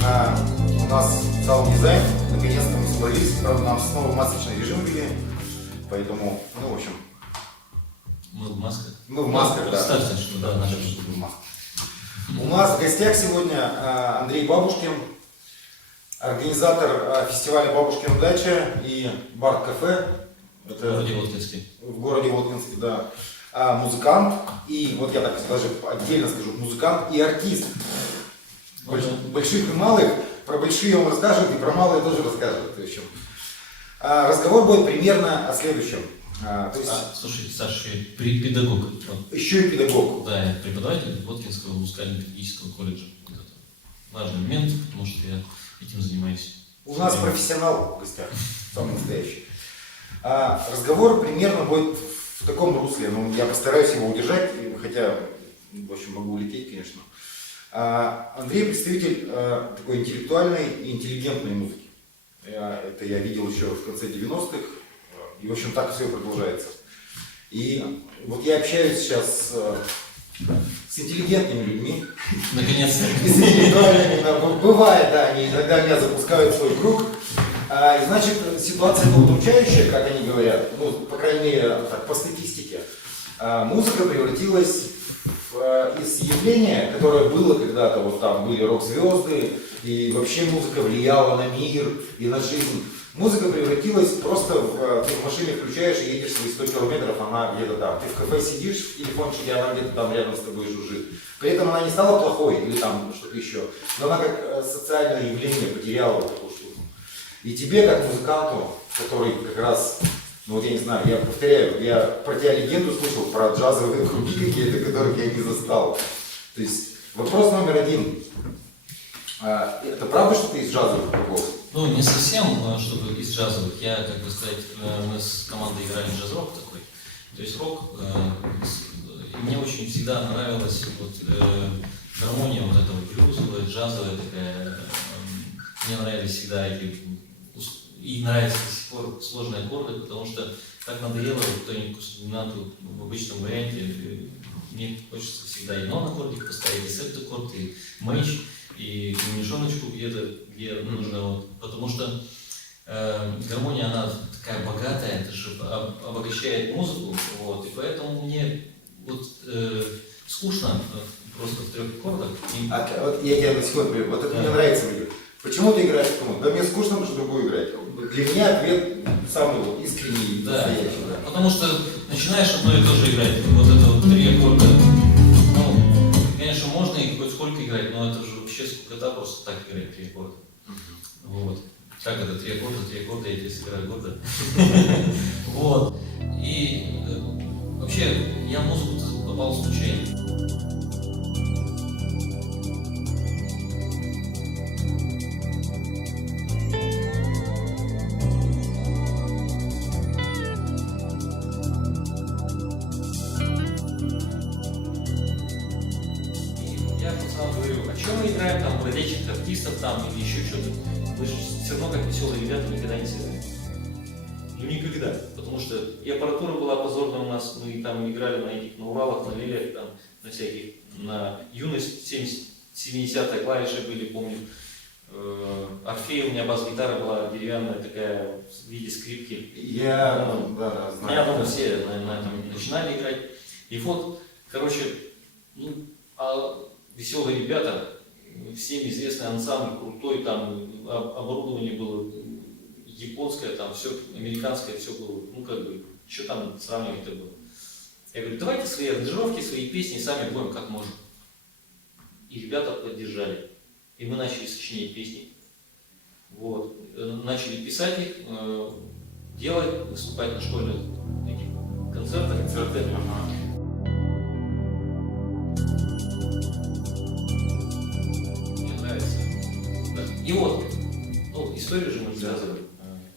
У нас саунд-дизайн, наконец-то мы собрались, правда, нам снова масочный режим ввели, поэтому, ну, в общем... Мы в масках. Мы в масках, да. Представьте, что да, наши в масках. У нас в гостях сегодня Андрей Бабушкин, организатор фестиваля «Бабушкина дача» и бар-кафе. В городе Воткинске. В городе Воткинске, да. Музыкант, и вот я так даже отдельно скажу, музыкант и артист. Больших и малых. Про большие он расскажет, и про малые тоже расскажет. В общем, разговор будет примерно о следующем. Слушай, Саша, педагог. Еще и педагог. Да, я преподаватель Воткинского музыкально-педагогического колледжа. Вот это важный момент, потому что я этим занимаюсь. У нас профессионал в гостях, самый настоящий. Разговор примерно будет в таком русле, но я постараюсь его удержать, хотя, в общем, могу улететь, конечно. Андрей представитель такой интеллектуальной и интеллигентной музыки. Это я видел еще в конце 90-х, и, в общем, так все и продолжается. И вот я общаюсь сейчас с интеллигентными людьми. Наконец-то. С интеллектуальными, бывает, да, они иногда меня запускают в свой круг. И значит, ситуация удручающая, как они говорят, ну, по крайней мере, так, по статистике. Музыка превратилась из явления, которое было когда-то, вот там были рок-звезды, и вообще музыка влияла на мир и на жизнь. Музыка превратилась просто ты в машине включаешь и едешь свои 100 километров, она где-то там. Ты в кафе сидишь в телефончике, она где-то там рядом с тобой жужжит. При этом она не стала плохой или там что-то еще, но она как социальное явление потеряла вот такую штуку. И тебе, как музыканту, который как раз, ну вот я не знаю, я повторяю, я про тебя легенду слышал, про джазовые круги какие-то, которых я не застал. То есть вопрос номер один. Это правда, что ты из джазовых кругов? Ну, не совсем, чтобы из джазовых. Я, как бы сказать, мы с командой играли джаз-рок такой. То есть рок. И мне очень всегда нравилась вот, гармония вот этого блюзовая, джазовая такая. Мне нравились всегда эти, и нравятся до сих пор сложные аккорды, потому что так надоело вот кто-нибудь доминанту в обычном варианте. Мне хочется всегда и нон-аккордик поставить, и септ-аккорд, и мейдж, и мешоночку где-то, где нужно, вот, потому что гармония, она такая богатая, это же обогащает музыку, вот, и поэтому мне вот скучно просто в трех аккордах. Вот я тебе на секунду говорю, вот это мне нравится. Почему ты играешь в кому? Да мне скучно, потому что другую играть. Для меня ответ самый вот искренний, настоящий. Да. Потому что начинаешь одно и то же играть. Вот это вот три аккорда. Ну, конечно, можно и хоть сколько играть, но это же вообще скукота просто так играть три аккорда. Вот. Как это три аккорда, я тебе сыграю гордо. Вот. И вообще я в музыку попал случайно. Мы играем там бродячих артистов там или еще что-то. Мы же все равно как веселые ребята никогда не сыграем. Ну никогда. Потому что и аппаратура была позорная у нас, мы там играли на этих, на Уралах, на Лилиях, там, на всяких, на юность 70-е клавиши были, помню. Орфей, у меня бас-гитара была деревянная такая в виде скрипки. Я знаю. Я думаю, все на этом начинали играть. И вот, короче, ну, веселые ребята, всем известный ансамбль, крутой, там оборудование было японское, там все американское, все было, ну как бы, что там сравнивать-то было. Я говорю, давайте свои аранжировки, свои песни сами поем как можем. И ребята поддержали. И мы начали сочинять песни. Вот. Начали писать их, делать, выступать на школьных таких концертах. И вот, ну, историю же мы рассказывали.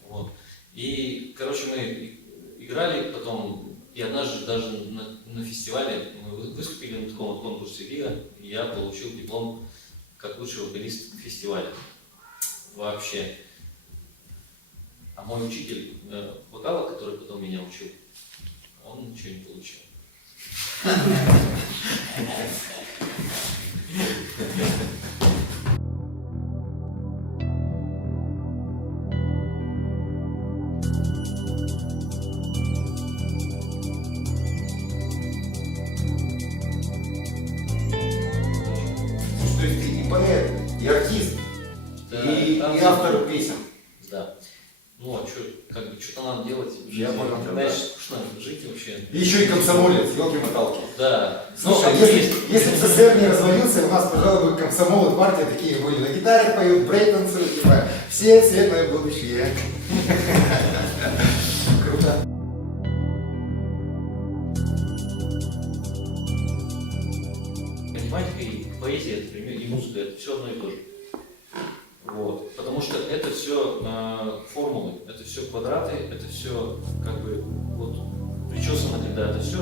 Вот. И, короче, мы играли потом, и однажды даже на фестивале мы выступили на таком вот конкурсе ГИА, и я получил диплом как лучший вокалист фестиваля. Вообще. А мой учитель вокала, который потом меня учил, он ничего не получил. и автор песен. Да. Ну, а что, как бы, что-то надо делать. Я понял, Знаешь, да. скучно жить вообще. И еще и комсомолец, елки-моталки. Да. Слушай, если бы СССР не развалился, у нас, пожалуй, бы комсомол и партия такие были. На гитаре поют, брейк танцуют, типа, все светлое будущее. Круто. Математика и поэзия, это пример, и музыка, это все одно и то же. Вот. Потому что это все формулы, это все квадраты, это все как бы вот причесано, когда это все.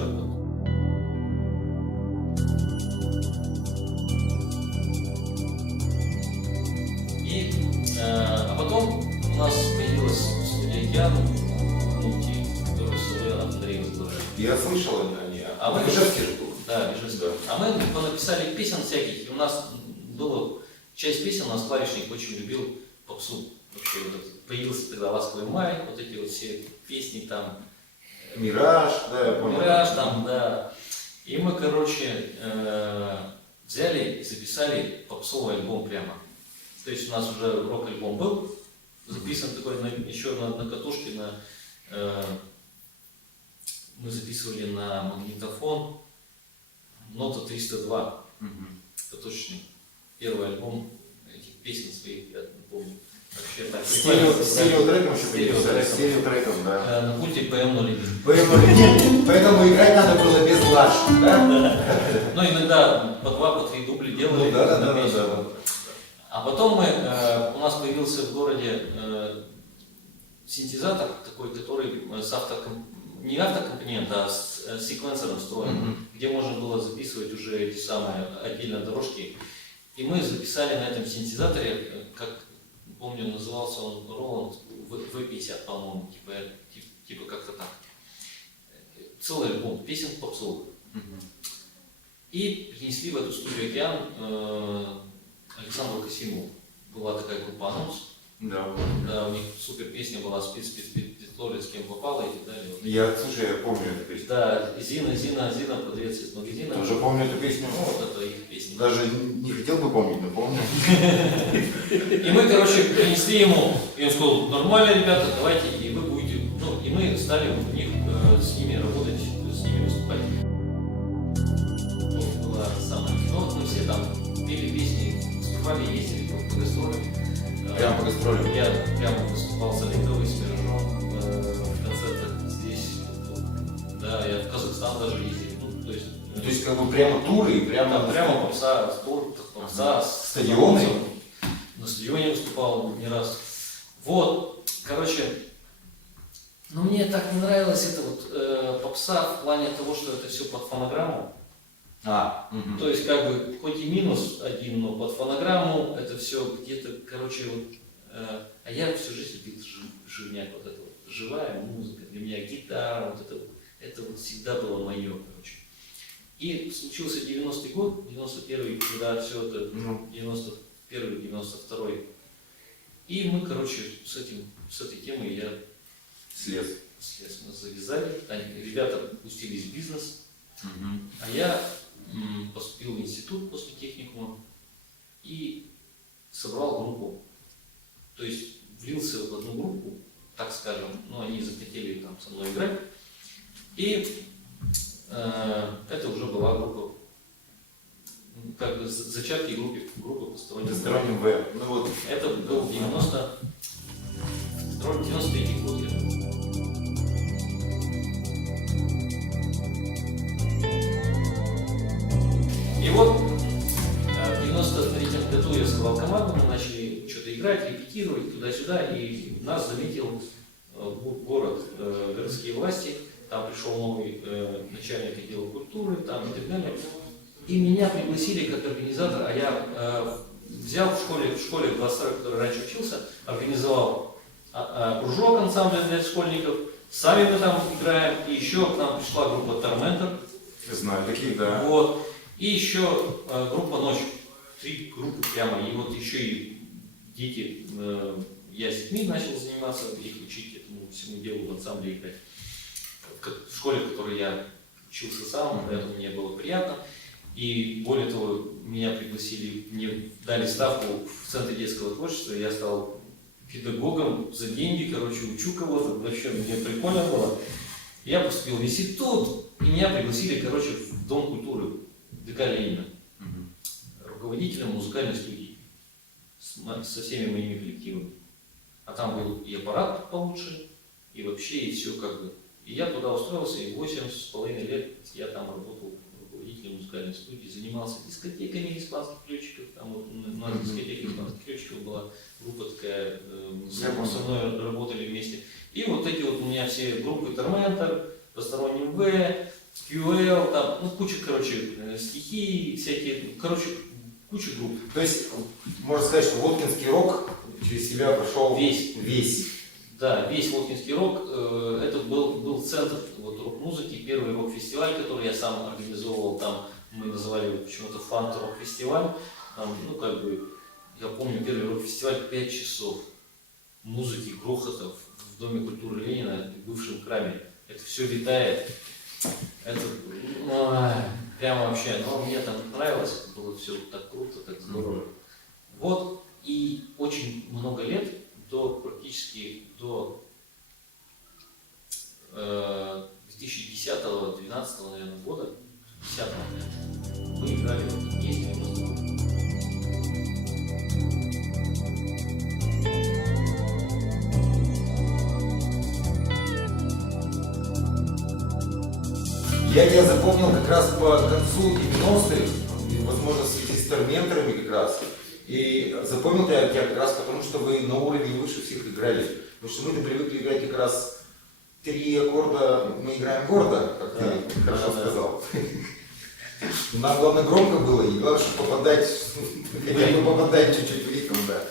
И а потом у нас появилась студия Ян, которую Савой Андрей возглавляет. Я слышал о ней. А мы Ижевский же был. Да, Ижевский. А мы понаписали песен всяких, и у нас было часть песен, у нас клавишник очень любил попсу. Вообще, вот это, появился тогда «Ласковый май», вот эти вот все песни там. Мираж, да, я понял. Мираж там, да. И мы, короче, взяли и записали попсовый альбом прямо. То есть у нас уже рок-альбом был, записан такой еще на катушке, мы записывали на магнитофон нота 302, катушечный. Первый альбом этих песен своих, я не помню. Вообще так. Стереотреком еще переписали. Стереотреком, да. На пульте PM01. PM01. Поэтому играть надо было без лаж, да? Ну, иногда по 2, по 3 дубля делали. Ну, да. А потом у нас появился в городе синтезатор такой, который с не автокомпонент, а с секвенсором встроен, где можно было записывать уже эти самые отдельные дорожки. И мы записали на этом синтезаторе, как помню, назывался он Roland V50, по-моему, типа как-то так. Целый альбом песен попсовых. И принесли в эту студию «Океан» Александру Касимову. Была такая группа «Анонс». Да, у них супер песня была «Спец-пистолет, с кем попало» и так далее. Слушай, я помню эту песню. Да, Зина, продавец из магазина. Тоже помню эту песню. Вот это их песня. Даже не хотел бы помнить, но помню. И мы, короче, принесли ему, и он сказал: нормально, ребята, давайте, и вы будете, ну, и мы стали у них с ними работать, с ними выступать. Было самое, ну, вот мы все там пели песни, выступали, ездили по гастролям. Прямо по гастролям? Я прямо выступал с Олеговой, с Миражом в концертах здесь, да, я в Казахстан даже ездил, ну, то есть как бы прямо туры и прямо попса, попса, стадионы? На стадионе выступал не раз. Вот, короче, но мне так не нравилось это вот попса в плане того, что это все под фонограмму. То есть как бы хоть и минус один, но под фонограмму это все где-то, короче, вот. А я всю жизнь любил живняк, вот это вот, живая музыка, для меня гитара, вот это вот всегда было мое, короче. И случился 90-й год, 91-й, когда все это, 91-й, 92-й. И мы, короче, с этой темой я слез. Мы завязали, ребята пустились в бизнес, а я поступил в институт после техникума и собрал группу. То есть влился в одну группу, так скажем, но они захотели там со мной играть. И это уже была группа, как бы зачатки группы посторонним В. Ну, вот. Это был 93-й год. И вот в 93-м году я собрал команду, мы начали что-то играть, репетировать туда-сюда, и нас заметил город, городские власти, там пришел новый начальник отдела культуры, там и так далее. И меня пригласили как организатор, а я взял в школе 22, который раньше учился, организовал кружок ансамбля для школьников, сами мы там играем, и еще к нам пришла группа Торментор. Знаю таких, да. Вот. И еще группа «Ночь». 3 группы прямо. И вот еще и дети, я с детьми начал заниматься, их учить этому всему делу в ансамбле играть. В школе, в которой я учился сам, поэтому мне было приятно. И более того, меня пригласили, мне дали ставку в Центре детского творчества, я стал педагогом за деньги, короче, учу кого-то, вообще мне прикольно было. Я поступил в институт, и меня пригласили, короче, в Дом культуры ДК Ленина, руководителем музыкальной студии со всеми моими коллективами. А там был и аппарат получше, и вообще, и все как бы. И я туда устроился, и 8,5 лет я там работал руководителем музыкальной студии, занимался дискотеками испанских летчиков. Там вот у нас дискотека испанских летчиков была, группа такая, со мной работали вместе. И вот эти вот у меня все группы Торментор, Посторонний В, QL, там, ну, куча, короче, стихи всякие, короче, куча групп. То есть, можно сказать, что воткинский рок через себя прошел весь. Да, весь воткинский рок, это был центр вот, рок-музыки, первый рок-фестиваль, который я сам организовывал, там мы называли его почему-то фанк-рок-фестиваль, там, ну, как бы, я помню, первый рок-фестиваль 5 часов музыки, грохотов в Доме культуры Ленина, в бывшем храме. Это все летает. Это прямо вообще, но мне там нравилось, было все так круто, так здорово. Вот, и очень много лет, практически до 2010-2012, наверное, года, 10-го, мы играли в ездили в Москву. Я тебя запомнил как раз по концу 90-х, возможно, в связи с Торменторами как раз. И запомнил тебя как раз потому, что вы на уровень выше всех играли. Потому что мы-то привыкли играть как раз 3 аккорда, мы играем гордо, как ты хорошо сказал. Нам главное громко было, и главное, чтобы попадать, хотя бы попадать чуть-чуть в ритм, да.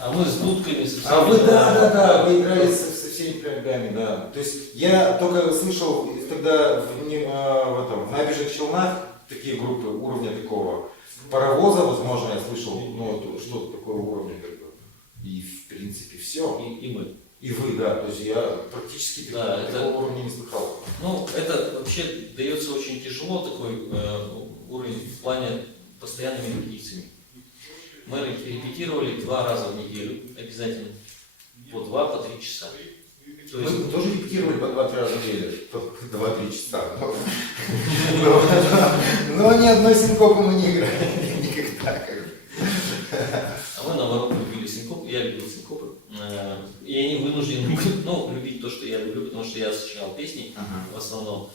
А мы с дудками, со всеми. А вы, да, вы играли со всеми пиронгами, да. То есть я только слышал тогда в Набережных Челнах такие группы уровня такого. Паровоза, возможно, я слышал, ну, что-то такого уровня, как бы. И в принципе все. И мы. И вы, да. То есть я практически такого уровня не слыхал. Ну, это вообще дается очень тяжело, такой уровень в плане постоянными репетициями. Мы репетировали 2 раза в неделю, обязательно, по 2-3 часа. То есть... Мы тоже репетировали по 2-3 раза в неделю, по 2-3 часа. Но ни одной синкопы мы не играли никогда. А мы, наоборот, любили синкопы, я любил синкопы. И они вынуждены любить то, что я люблю, потому что я сочинял песни в основном.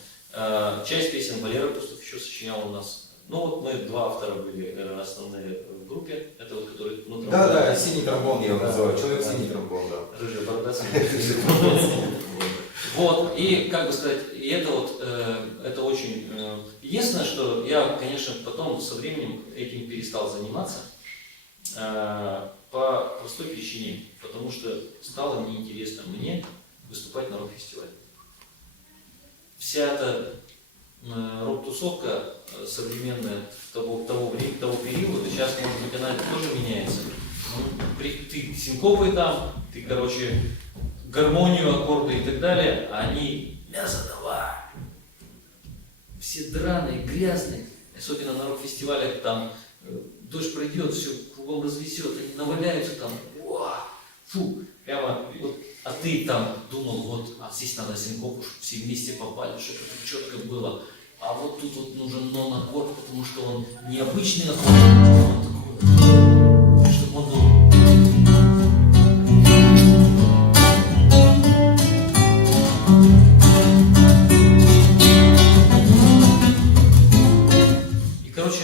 Часть песен Валера Пустов еще сочинял у нас. Ну вот мы 2 автора были основные в группе, это вот который... Да, синий тромбон я его называю, человек синий тромбон, да. Рыжая борода, вот, и как бы сказать, и это вот, это очень... Единственное, что я, конечно, потом со временем этим перестал заниматься, по простой причине, потому что стало неинтересно мне выступать на рок-фестивале. Вся эта рок-тусовка современная того периода, сейчас, может быть, она тоже меняется. Ты синкопы там, ты, короче, гармонию, аккорды и так далее, а они мясо давай. Все драные, грязные, особенно на рок-фестивалях, там дождь пройдет, все кругом развесет, они наваляются там, фу, прямо, вот, а ты там думал, вот, а здесь надо синкопу, чтобы все вместе попали, чтобы это четко было. А вот тут вот нужен нон-аккорд, потому что он необычный аккорд, он такой, чтобы он был. И, короче,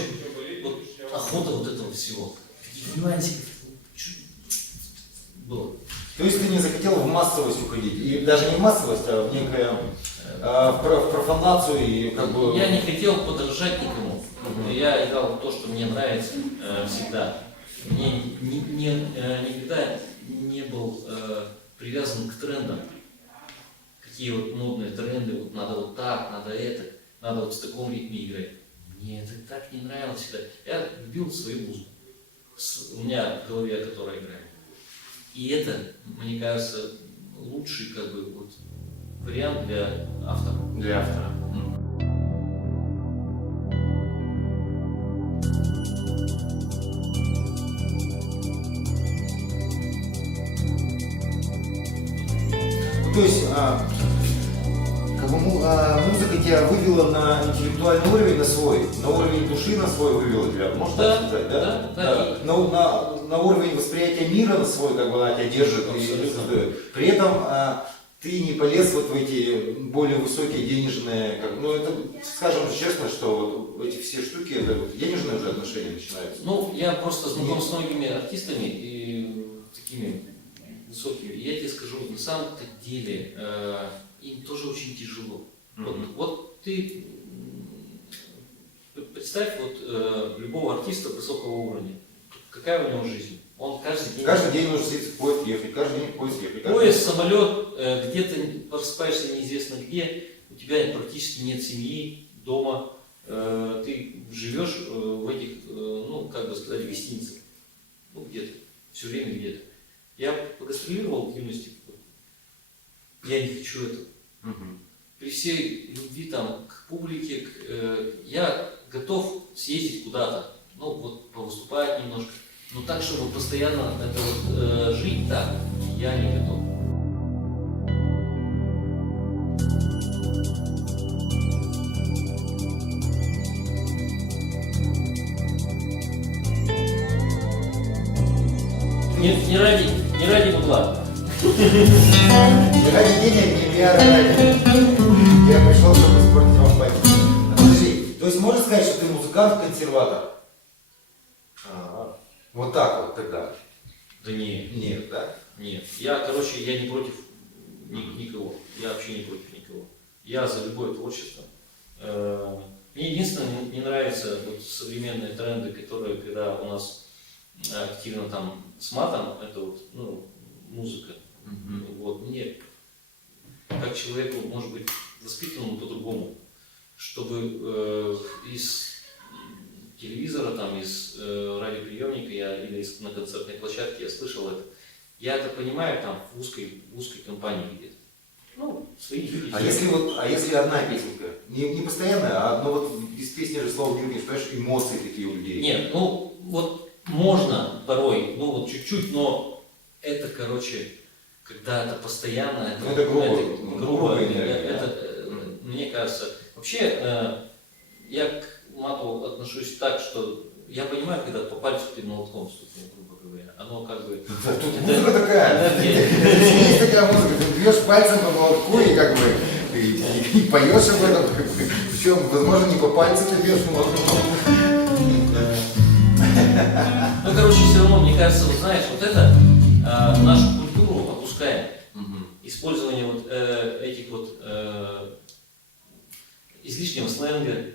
вот охота вот этого всего, таких нюансиков было. То есть ты не захотел в массовость уходить, и даже не в массовость, а в некое... в профанацию и как бы... Я не хотел подражать никому. Я играл то, что мне нравится всегда. Мне никогда не был привязан к трендам. Какие вот модные тренды, вот надо вот так, надо это, надо вот в таком ритме играть. Мне это так не нравилось всегда. Я любил свою музыку. У меня в голове, которая играет. И это, мне кажется, лучший как бы вот вариант для автора. Для автора. то есть, как бы, музыка тебя вывела на интеллектуальный уровень, на уровень души на свой вывела тебя, можно Да, так сказать, да? да. На уровень восприятия мира на свой, как бы, она тебя держит и создает. При этом ты не полез вот в эти более высокие денежные, ну это, скажем честно, что вот эти все штуки, это вот денежные уже отношения начинаются. Ну, я просто знаком с многими артистами и такими высокими. Я тебе скажу, на самом-то деле им тоже очень тяжело. Вот ты представь любого артиста высокого уровня. Какая у него жизнь? Он Каждый день нужно сидеть в поезд ехать, каждый день в поезд ехать. Поезд, самолет, где-то просыпаешься неизвестно где, у тебя практически нет семьи, дома, ты живешь в этих, ну, как бы сказать, гостиницах, ну, где-то, все время где-то. Я погастролировал в юности, я не хочу этого. При всей любви там, к публике, я готов съездить куда-то, ну, вот, повыступать немножко. Но так, чтобы постоянно это вот, жить так, я не готов. Не ради бабла. Не ради денег, не я ради. Я пришел, чтобы испортить вам память. Подожди, то есть можно сказать, что ты музыкант-консерватор? Вот так вот тогда. Да нет. Нет, да? Нет. Я не против никого. Я вообще не против никого. Я за любое творчество. Мне единственное не нравятся вот современные тренды, которые, когда у нас активно там с матом, это вот, ну, музыка. Вот, мне, как человеку, может быть, воспитанному по-другому, чтобы из телевизора, там, из радиоприемника или на концертной площадке я слышал это. Я это понимаю там в узкой компании где-то. Ну, свои люди. А если одна песенка? Не постоянная, а вот из песни же слова не умеешь, понимаешь, эмоции такие у людей. Нет, ну вот можно порой, ну вот чуть-чуть, но это, короче, когда это постоянно, это грубо. Мне кажется, вообще я к мату отношусь так, что я понимаю, когда по пальцу ты молотком стукнул, грубо говоря, оно как бы... Да, тут музыка такая, есть такая музыка, ты бьешь пальцем по молотку и как бы и поешь об этом, как бы, причем, возможно, не по пальцу ты бьешь молотком. Ну, короче, все равно, мне кажется, вот знаешь, вот это нашу культуру опускаем. Использование вот этих вот излишнего сленга.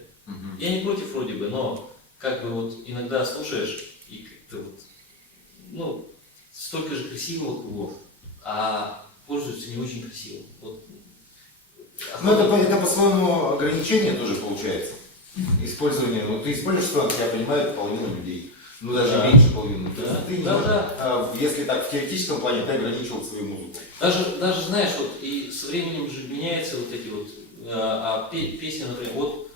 Я не против вроде бы, но как бы вот иногда слушаешь и как-то вот, ну, столько же красивых слов, а пользуются не очень красиво. Вот. Ну это по-своему ограничение тоже получается. Использование, ну ты используешь, что тебя понимает половина людей. Ну даже меньше половины. То есть ты не можешь, если так в теоретическом плане, ты ограничивал свою музыку. Даже знаешь, вот и со временем же меняются вот эти вот песни, например, вот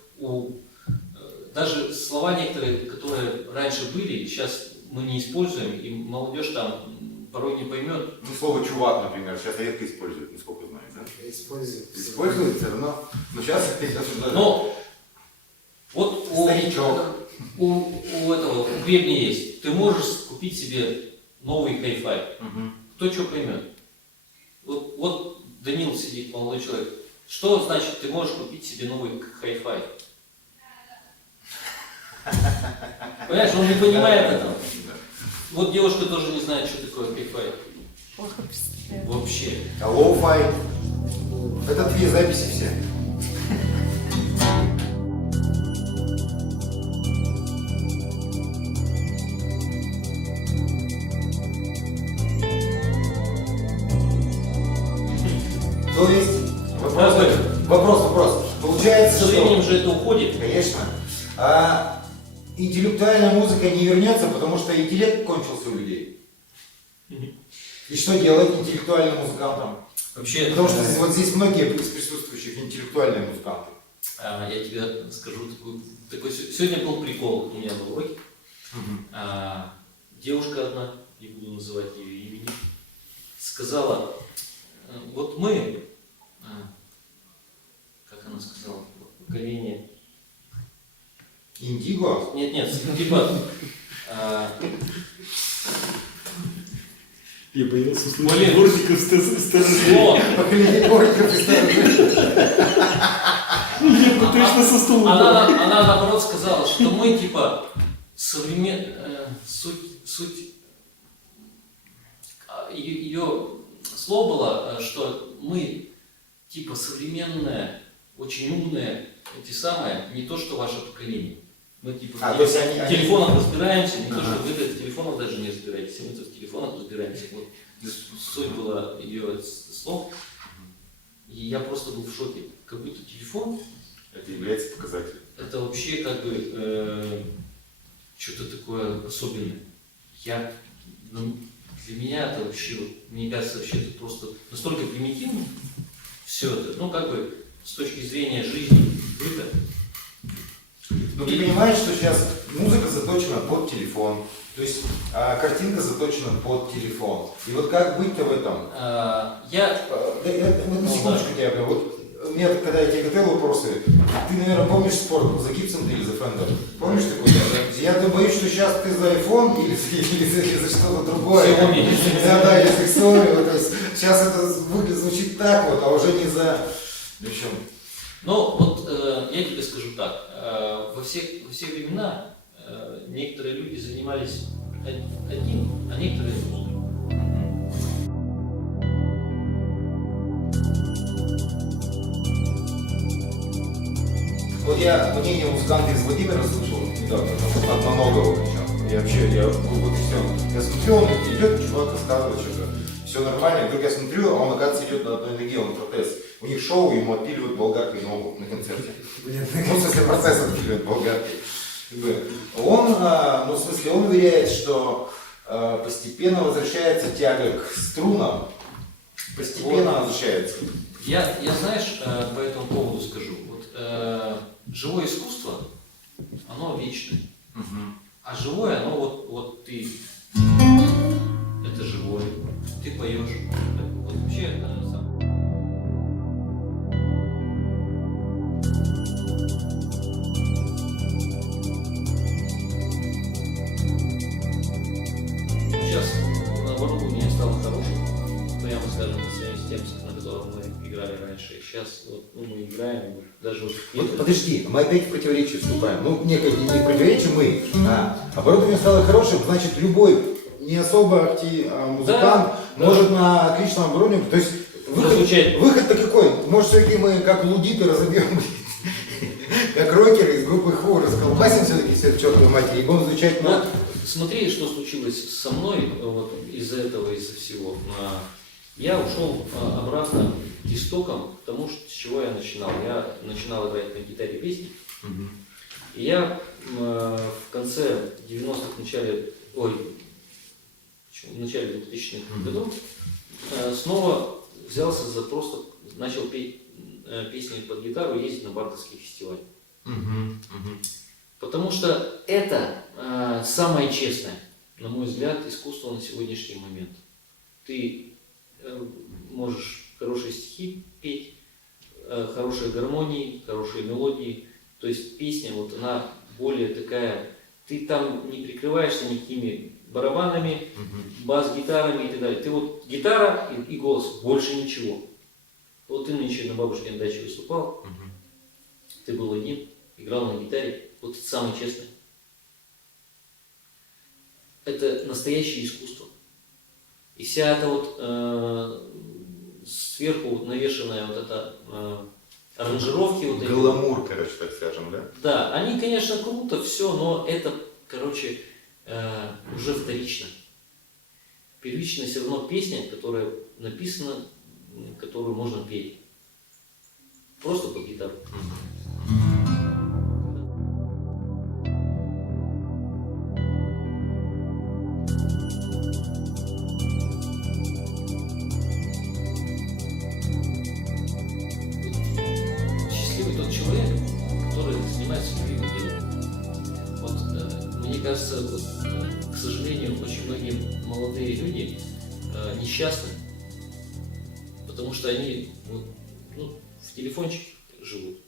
даже слова некоторые, которые раньше были, сейчас мы не используем, и молодежь там порой не поймет. Ну слово чувак, например, сейчас редко используют, насколько знаю, да? Используют. Используют все равно. Но сейчас уже. Но вот у гребня есть. Ты можешь купить себе новый хай-фай. Кто что поймет? Вот Данил сидит, молодой человек. Что значит ты можешь купить себе новый хай-фай? Понимаешь, он не понимает этого. Вот девушка тоже не знает, что такое хай-фай. Вообще. А лоу-фай? Это две записи все. То есть, вопрос. Получается, со временем же это уходит. Конечно. А интеллектуальная музыка не вернется, потому что интеллект кончился у людей. И что делать интеллектуальным музыкантам? Вообще, потому что вот здесь многие из присутствующих интеллектуальные музыканты. Я тебе скажу такой сегодня был прикол у меня в уроке. Девушка одна, не буду называть ее имени, сказала, вот мы, как она сказала, поколение... Индиго? Нет, типа... Я появился с Блин. дворников сторожей. Слово. Поколение дворников и сторожей. Я точно со стула. Она наоборот сказала, что мы типа суть ее слово было, что мы типа современное, очень умное, эти самые, не то что ваше поколение. Мы типа То есть они- в телефонах разбираемся, не то что вы в телефонах даже не разбираетесь, а мы в телефонах разбираемся. Вот суть была ее слов. И я просто был в шоке. Как будто телефон Это является показателем. это вообще как бы что-то такое особенное. Для меня это вообще, мне кажется, вообще это просто настолько примитивно все это, ну как бы с точки зрения жизни, быта. Но ты понимаешь, что сейчас музыка заточена под телефон, то есть картинка заточена под телефон. И вот как быть-то в этом? На секундочку тебя прям, вот у меня, когда я тебе готовил вопросы, ты, наверное, помнишь спорт, за Гибсон ты или за Фендер? Помнишь такой? Я боюсь, что сейчас ты за iPhone или за что-то другое. Да, или за Xori, то есть сейчас это звучит так вот, а уже не за... В общем... Ну вот я тебе скажу так, во все времена некоторые люди занимались одним, а некоторые другим. Вот я мнение музыканта из Владимира слышал недавно, от Моногова причем. Я был потрясен. Я смотрю, он идет, чувак рассказывает что-то. Все нормально, и вдруг я смотрю, а он, оказывается, идет на одной ноге, он протез. У них шоу, ему отпиливают болгаркой ногу на концерте. Ну, в смысле, процесс отпиливают болгаркой. Он, в смысле, он уверяет, что постепенно возвращается тяга к струнам. Постепенно возвращается. Я знаешь, по этому поводу скажу. Вот, живое искусство, оно вечное. А живое, оно вот ты, это живое, ты поешь. Вот вообще, сейчас наоборот у меня стало хорошим, прямо скажем, по сравнению с тем, на котором мы играли раньше. Сейчас вот, мы играем, даже Вот подожди, мы опять в противоречие вступаем. Ну, не в противоречие мы, а оборудование стало хорошим, значит, любой не особо музыкант может на отличном оборудовании, то есть выход-то какой? Может, все-таки мы как лудиты разобьем, как рокеры из группы Ху, расколбасим все-таки все к чертовой матери и будем звучать на... Смотри, что случилось со мной вот, из-за этого, из-за всего. Я ушел обратно к истокам, к тому, с чего я начинал. Я начинал играть на гитаре песни. И я в конце 90-х, в начале 2000-х годов снова взялся за просто, начал петь песни под гитару и ездить на бардовские фестивали. Потому что это самое честное, на мой взгляд, искусство на сегодняшний момент. Ты можешь хорошие стихи петь, хорошие гармонии, хорошие мелодии. То есть песня, вот она более такая, ты там не прикрываешься никакими барабанами, бас-гитарами и так далее. Ты вот гитара и голос, больше ничего. Вот ты нынче на бабушкиной даче выступал, ты был один, играл на гитаре, вот это самое честное. Это настоящее искусство. И вся эта вот сверху вот навешенная вот эта аранжировки. Вот Гламур, короче, так скажем, да? Да, они, конечно, круто, все, но это, короче, уже вторично. Первично все равно песня, которая написана, которую можно петь. Просто под гитару. Счастливый тот человек, который занимается любимым делом. Вот, мне кажется, вот, к сожалению, очень многие молодые люди несчастны, потому что они вот, ну, в телефончике живут,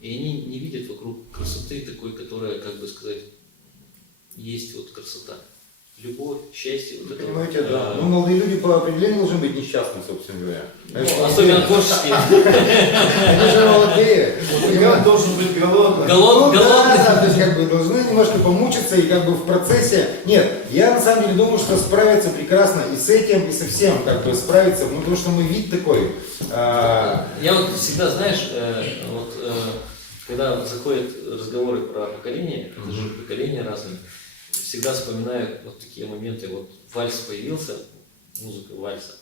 и они не видят вокруг красоты такой, которая, как бы сказать, есть вот красота. Любовь, счастье, вот это. Понимаете, да. Ну, молодые люди по определению должны быть несчастны, собственно говоря. Ну, особенно творческие. Они же молодые. Музыкант должен быть голодным. Ну, да, то есть как бы должны немножко помучиться и как бы в процессе. Нет, я на самом деле думаю, что справятся прекрасно и с этим, и со всем, как бы справиться, ну, потому что мы вид такой. Я вот всегда, знаешь, когда заходят разговоры про поколение, это же поколения разные, всегда вспоминаю вот такие моменты. Вот вальс появился, музыка вальса.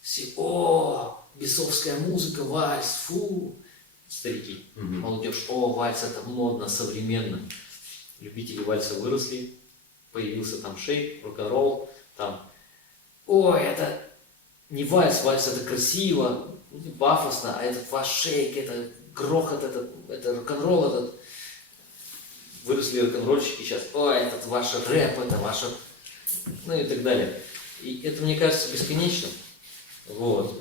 Все, о, бесовская музыка, вальс, фу. Старики, молодежь, о, вальс это модно, современно. Любители вальса выросли, появился там шейк, рок-н-ролл, там, ой, это не вальс, вальс это красиво, пафосно, а этот ваш шейк, это грохот, это рок-н-ролл, этот. Выросли рок-н-ролльщики сейчас, ой, этот ваш рэп, это ваше, ну и так далее. И это, мне кажется, бесконечно. Вот.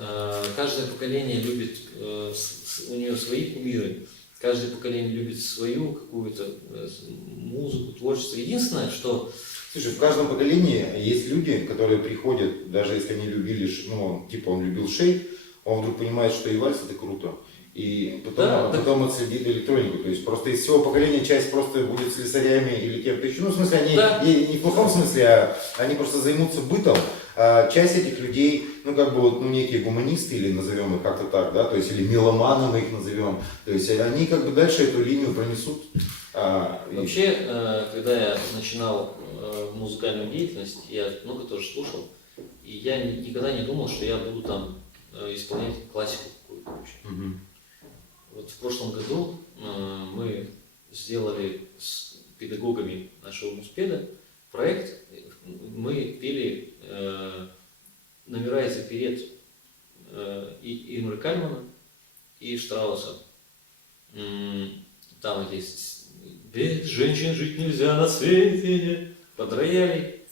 Каждое поколение любит, у нее свои кумиры, каждое поколение любит свою какую-то музыку, творчество. Единственное, что... Слушай, в каждом поколении есть люди, которые приходят, даже если они любили, ну, типа он любил шейк, он вдруг понимает, что и вальс это круто. И потом отследит электронику. То есть просто из всего поколения часть просто будет слесарями или кем-то еще. Ну, в смысле, они не в плохом смысле, а они просто займутся бытом. А часть этих людей, ну, как бы вот, ну, некие гуманисты, или назовем их как-то так, да, то есть, или меломаны мы их назовем. То есть они как бы дальше эту линию пронесут. Вообще, когда я начинал музыкальную деятельность, я много тоже слушал, и я никогда не думал, что я буду там исполнять классику какую-то вообще. Вот в прошлом году мы сделали с педагогами нашего муспеда проект. Мы пели номера из оперет и Имры Кальмана, и Штрауса. Там есть «Без женщин жить нельзя на свете», под роялей,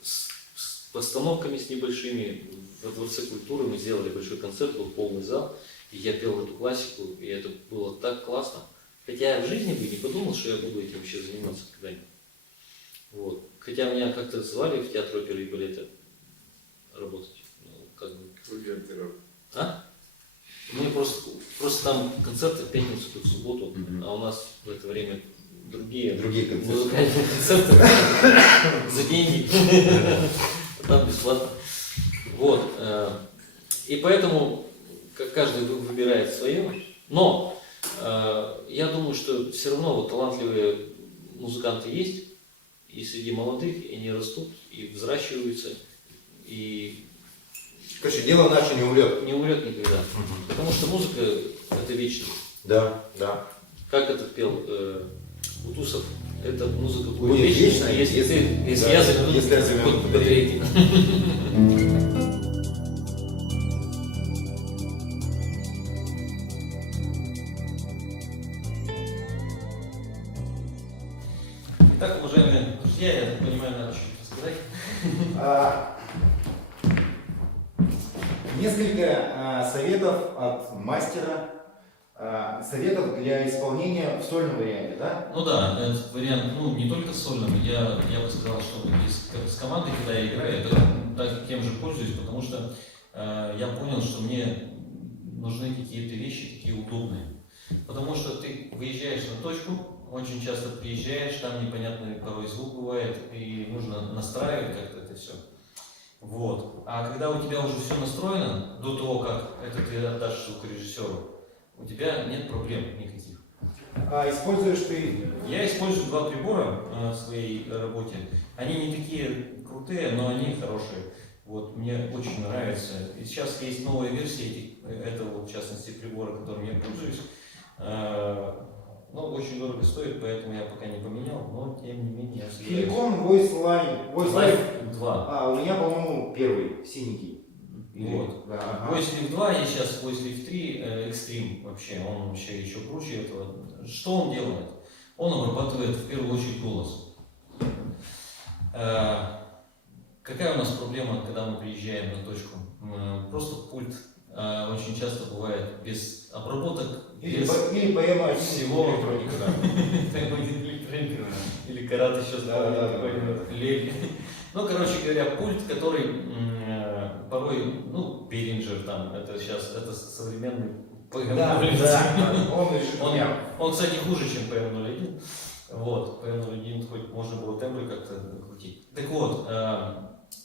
с постановками с небольшими. Во Дворце культуры мы сделали большой концерт, был полный зал. И я пел эту классику, и это было так классно. Хотя я в жизни бы не подумал, что я буду этим вообще заниматься когда-нибудь. Вот. Хотя меня как-то звали в театр оперы и балета работать. Ну, как бы. А? Мне просто там концерты в пятницу, тут в субботу, а у нас в это время другие музыкальные концерты за деньги. Там бесплатно. Вот. И поэтому каждый выбирает свое, но я думаю, что все равно вот талантливые музыканты есть, и среди молодых, и они растут, и взращиваются, и... Короче, дело наше не умрет. Не умрет никогда, потому что музыка – это вечность. Да, да. Как это пел Утусов, эта музыка будет Будет вечной, вечной, если я загляну в батарейки. Итак, уважаемые друзья, я так понимаю, надо что-то сказать. Несколько советов от мастера, советов для исполнения в сольном варианте, да? Ну да, этот вариант, ну не только сольным, я бы сказал, что с командой, когда я играю, я тем же пользуюсь, потому что я понял, что мне нужны какие-то вещи такие удобные. Потому что ты выезжаешь на точку, очень часто приезжаешь, там непонятный порой звук бывает, и нужно настраивать как-то это все. Вот. А когда у тебя уже все настроено, до того, как это ты отдашь звукорежиссеру, у тебя нет проблем никаких. А используешь ты? Я использую два прибора в своей работе. Они не такие крутые, но они хорошие. Вот, мне очень нравится. И сейчас есть новая версия этого, в частности, прибора, которым я пользуюсь. Но очень дорого стоит, поэтому я пока не поменял, но тем не менее я собираюсь. Helicon Voice Line. Voice Live 2. У меня, по-моему, первый, синенький. Вот. Да, Voice Live 2 и сейчас Voice Live 3 Extreme вообще, он вообще еще круче этого. Что он делает? Он обрабатывает в первую очередь голос. Какая у нас проблема, когда мы приезжаем на точку? Просто пульт очень часто бывает без обработок, Или, без или поэма всего. электроника, да. или карат еще Да, да, какой-нибудь лель. Ну, короче говоря, пульт, который порой, ну, Behringer там, это сейчас, это современный PM01. Да, он лежит у меня. Он, кстати, хуже, чем PM01. Вот, PM01 хоть можно было тембры как-то крутить. Так вот,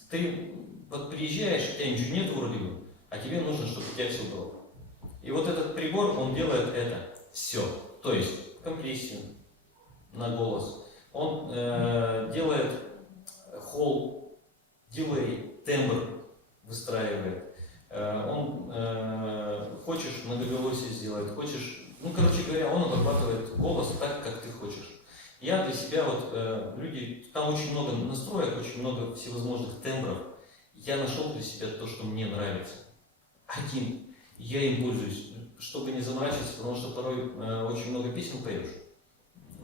ты вот приезжаешь, у тебя ничего нет вроде бы, а тебе нужно, чтобы у тебя все было. И вот этот прибор, он делает это все. То есть компрессию на голос. Он делает холл, дилей, тембр выстраивает. Он хочешь многоголосие сделает, хочешь, ну короче говоря, он обрабатывает голос так, как ты хочешь. Я для себя вот люди, там очень много настроек, очень много всевозможных тембров. Я нашел для себя то, что мне нравится. Один. Я им пользуюсь, чтобы не заморачиваться, потому что порой очень много песен поешь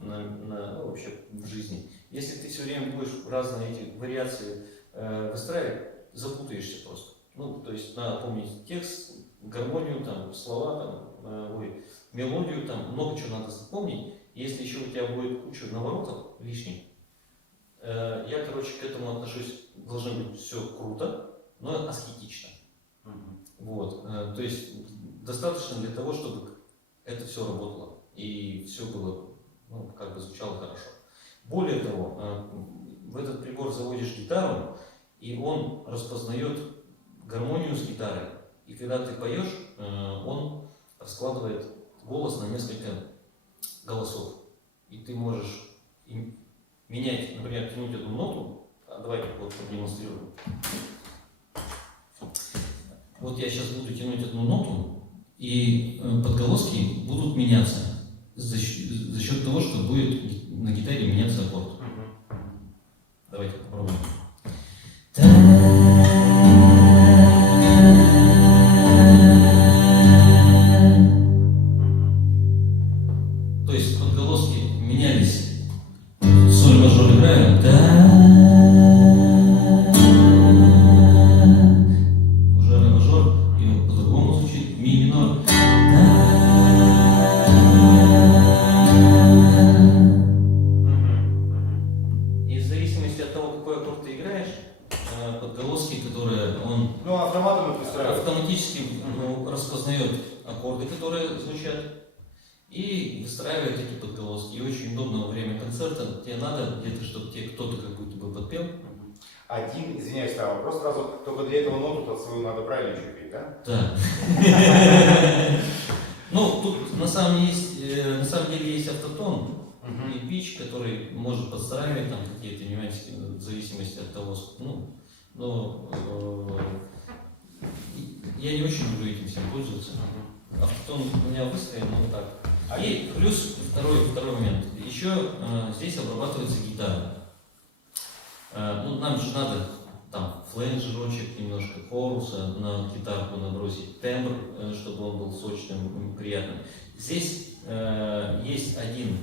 ну, вообще в жизни. Если ты все время будешь разные эти вариации выстраивать, запутаешься просто. Ну, то есть надо помнить текст, гармонию, там, слова, там, мелодию, там, много чего надо запомнить. Если еще у тебя будет куча наворотов лишних, я, короче, к этому отношусь, должно быть все круто, но аскетично. Вот, то есть достаточно для того, чтобы это все работало и все было, ну, как бы звучало хорошо. Более того, в этот прибор заводишь гитару, и он распознает гармонию с гитарой. И когда ты поешь, он раскладывает голос на несколько голосов. И ты можешь менять, например, тянуть одну ноту. Давайте вот продемонстрирую. Вот я сейчас буду тянуть одну ноту, и подголоски будут меняться за счет того, что будет на гитаре меняться аккорд. Давайте попробуем. То есть подголоски менялись. Соль мажор играем. Уже ре мажор, и он по-другому звучит. Ми минор. И в зависимости от того, какой аккорд ты играешь, подголоски, которые он Ну, автоматом это устраивает. автоматически распознает аккорды, которые звучат, и выстраивает эти подголоски. И очень удобно во время концерта. Тебе надо где-то, чтобы тебе кто-то как будто бы подпел. Один, извиняюсь, там вопрос сразу, только для этого ноту-то свою надо правильно еще петь, да? Да. Ну, тут на самом деле есть автотон и пич, который может подстраивать там какие-то нюансики в зависимости от того, ну, но я не очень люблю этим всем пользоваться. Автотон у меня выстроен, ну так. И плюс второй момент. Еще здесь обрабатывается гитара. Ну, нам же надо там фленджерочек, немножко хоруса на гитарку набросить, тембр, чтобы он был сочным, приятным. Здесь есть один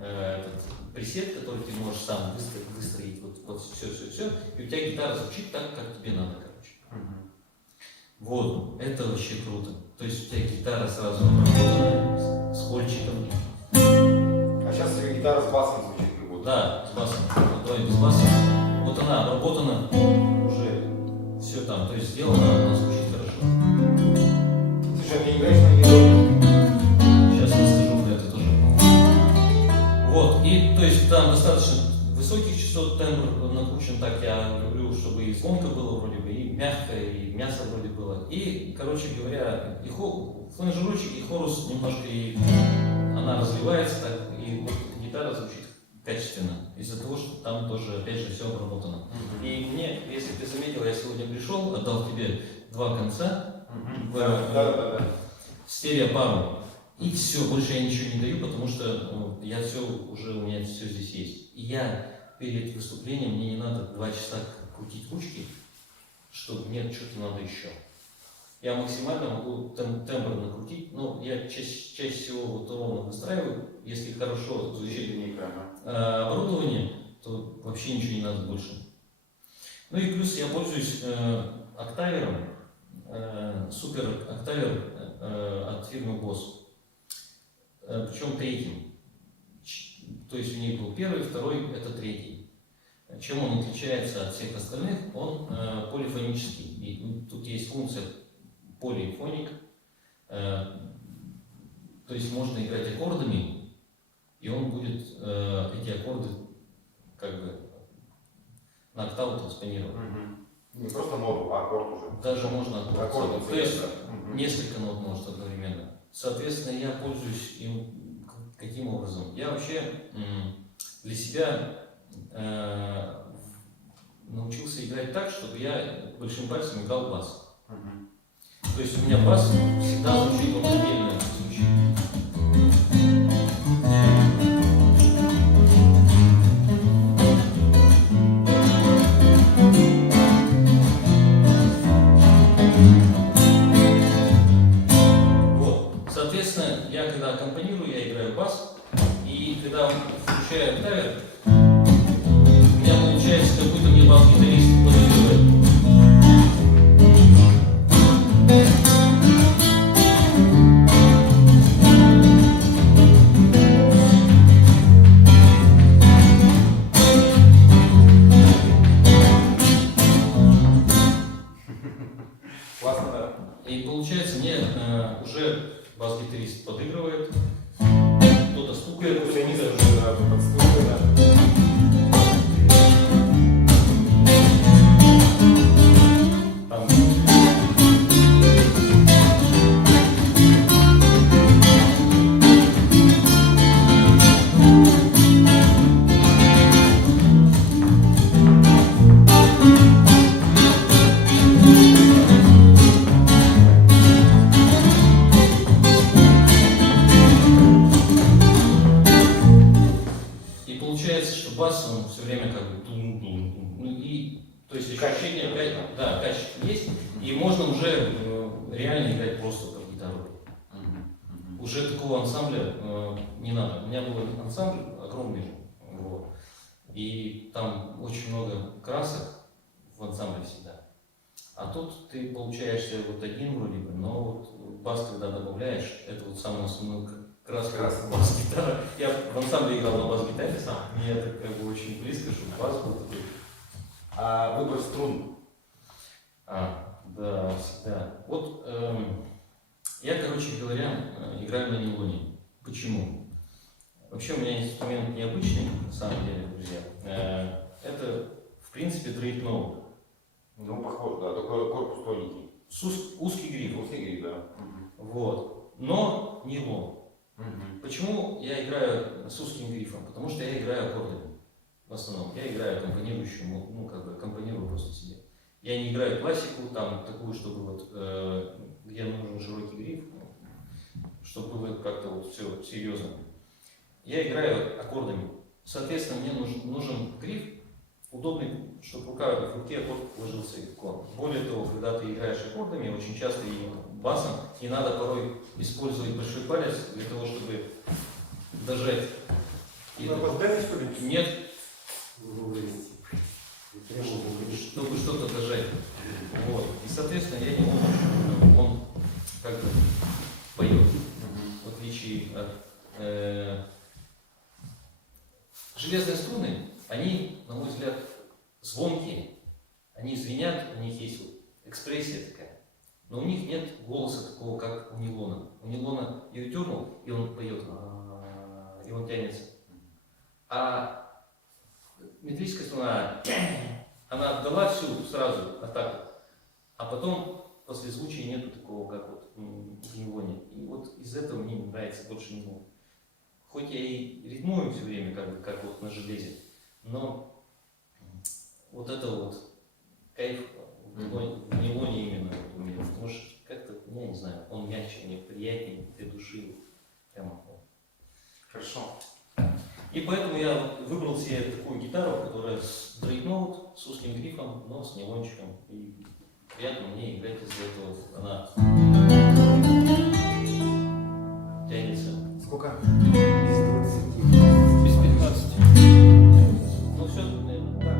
этот пресет, который ты можешь сам выстроить, вот все, и у тебя гитара звучит так, как тебе надо, короче. Вот, это вообще круто. То есть у тебя гитара сразу обработана с кольчиком. А сейчас у тебя гитара с басом звучит как будто. Да, с басом. Вот давай без баса. Вот она обработана уже все там. То есть сделана, она звучит хорошо. Слушай, а ты играешь на гитаре? Сейчас расскажу про это тоже. Вот, и то есть там достаточно высоких частот тембр накручен, так я люблю, чтобы и звонко было вроде бы, и мягко, и мясо вроде было. И, короче говоря, и фланжерочек, и хорус немножко, и она развивается так, и вот гитара звучит качественно, из-за того, что там тоже, опять же, все обработано. И мне, если ты заметил, я сегодня пришел, отдал тебе два конца в стереопару. И все, больше я ничего не даю, потому что я все уже, у меня все здесь есть. И я перед выступлением, мне не надо 2 часа крутить ручки, что мне что-то надо еще. Я максимально могу тембр накрутить, но я чаще всего вот ровно выстраиваю, если хорошо звучит оборудование, то вообще ничего не надо больше. Ну и плюс я пользуюсь октавером. супер октавер от фирмы Boss. Причем третьим. То есть у них был первый, второй, это третий. Чем он отличается от всех остальных? Он полифонический. И тут есть функция полифоник. То есть можно играть аккордами, и он будет эти аккорды как бы на октаву транспонировать. Не просто ноду, а аккорд уже. Даже можно Аккорд. то есть несколько нот может одновременно. Соответственно, я пользуюсь им каким образом? Я вообще для себя научился играть так, чтобы я большим пальцем играл бас. То есть у меня бас всегда звучит, он отдельно звучит. Вот. Соответственно, я когда аккомпанирую, я играю бас, и когда включаю октавер, у меня получается, как будто мне бас-гитарист подыгрывает. Классно, да? И получается, мне уже бас-гитарист подыгрывает, кто-то стукает, кто-то Пианист стукает. уже подстукано. Там. И получается, что бас, он все время как бы тун-тун-тун. Ну и, то есть ощущение, да, качество есть, и можно уже реально играть просто под гитару. Уже такого ансамбля не надо. У меня был ансамбль огромный, вот, и там очень много красок в ансамбле всегда. А тут ты получаешься вот один вроде бы, но вот бас, когда добавляешь, это вот самую основную краску бас-гитара. Я в ансамбле играл на бас-гитаре сам, мне это как бы очень близко, чтобы бас был такой. А выбор струн. Да, всегда. Вот я, короче говоря, играю на нейлоне. Почему? Вообще у меня инструмент необычный, на самом деле, друзья. Это, в принципе, дрейп-ноут. Ну, похоже, да, только корпус тоненький. Узкий гриф. Узкий гриф, да. Вот. Но нейлон. Почему я играю с узким грифом? Потому что я играю аккордами. В основном. Я играю аккомпанирующую, ну, как бы аккомпанирую просто себе. Я не играю классику, там, такую, чтобы вот, где нужен широкий гриф, чтобы было как-то вот все серьезно. Я играю аккордами. Соответственно, мне нужен гриф удобный, чтобы в руке аккорд ложился легко. Более того, когда ты играешь аккордами, очень часто и басом, не надо порой использовать большой палец для того, чтобы дожать. Нет, чтобы что-то дожать. Вот. И, соответственно, я не могу, он как бы поет, в отличие от железные струны, они, на мой взгляд, звонкие, они звенят, у них есть вот экспрессия такая, но у них нет голоса такого, как у нейлона. У нейлона ее дернул, и он поет, и он тянется. А металлическая струна, она отдала всю сразу атаку, а потом послезвучия нету такого, как вот в нейлоне. И вот из этого мне нравится больше нейлон. Хоть я и ритмую все время, как вот на железе, но вот это вот кайф в нейлоне именно у меня, потому что как-то, я не знаю, он мягче, мне приятнее для души. Прямо. Хорошо. И поэтому я выбрал себе такую гитару, которая с дрейп-ноут, с узким грифом, но с нейлончиком. И приятно мне играть из-за этого. Она тянется. Сколько? Без 15. Ну все, наверное. Да.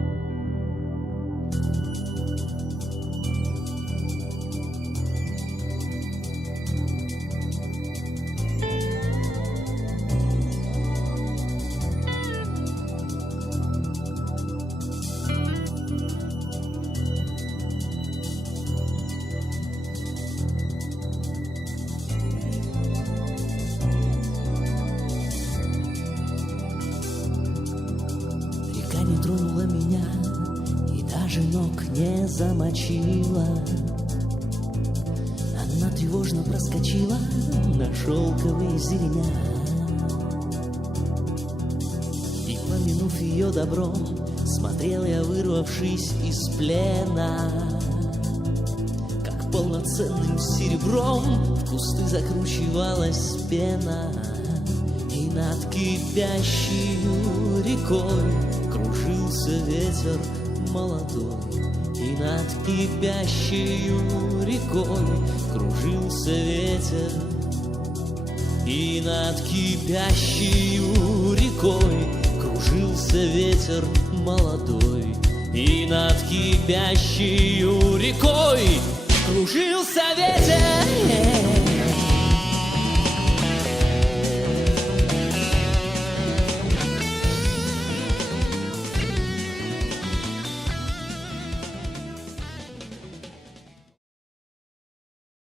даже ног не замочила. Она тревожно проскочила на шелковые зеленя. И, помянув ее добром, смотрел я, вырвавшись из плена, как полноценным серебром в кусты закручивалась пена. И над кипящей рекой кружился ветер молодой. И над кипящей рекой кружился ветер. И над кипящей рекой кружился ветер молодой. И над кипящей рекой кружился ветер.